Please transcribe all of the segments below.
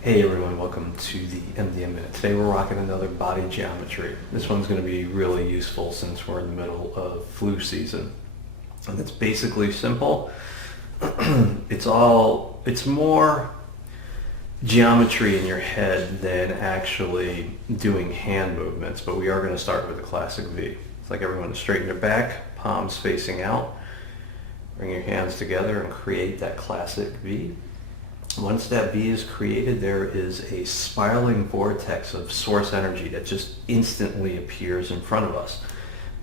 Hey everyone, welcome to the MDM Minute. Today we're rocking another body geometry. This one's going to be really useful since we're in the middle of flu season. And it's basically simple. It's more geometry in your head than actually doing hand movements, but we are going to start with a classic V. It's like everyone to straighten their back, palms facing out. Bring your hands together and create that classic V. Once that V is created, there is a spiraling vortex of source energy that just instantly appears in front of us.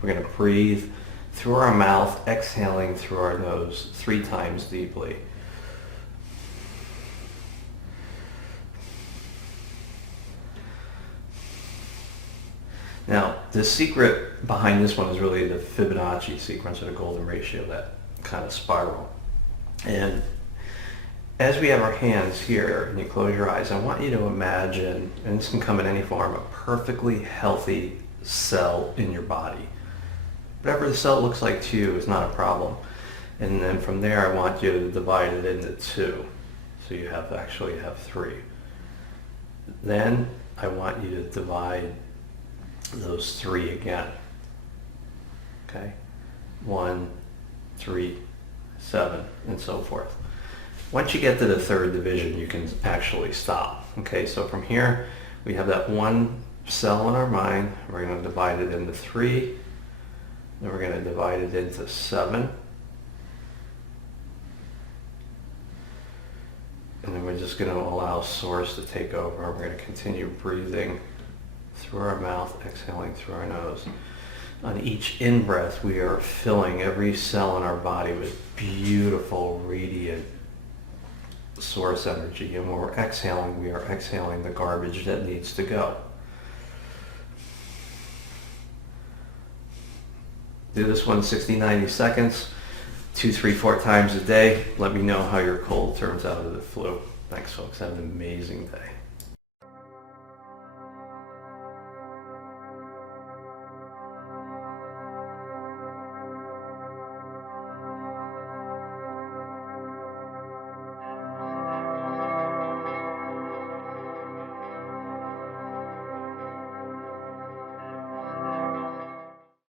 We're going to breathe through our mouth, exhaling through our nose 3 times deeply. Now, the secret behind this one is really the Fibonacci sequence, or the golden ratio, that kind of spiral. And as we have our hands here and you close your eyes, I want you to imagine, and this can come in any form, a perfectly healthy cell in your body. Whatever the cell looks like to you is not a problem. And then from there, I want you to divide it into 2. So you actually have 3. Then I want you to divide those 3 again. Okay? 1, 3, 7, and so forth. Once you get to the 3rd division, you can actually stop. Okay, so from here, we have that one cell in our mind. We're going to divide it into 3. Then we're going to divide it into 7. And then we're just going to allow source to take over. We're going to continue breathing through our mouth, exhaling through our nose. On each in-breath, we are filling every cell in our body with beautiful, radiant source energy, and when we're exhaling, we are exhaling the garbage that needs to go. Do this one 60-90 seconds, 2, 3, 4 times a day. Let me know how your cold turns out of the flu. Thanks folks, have an amazing day.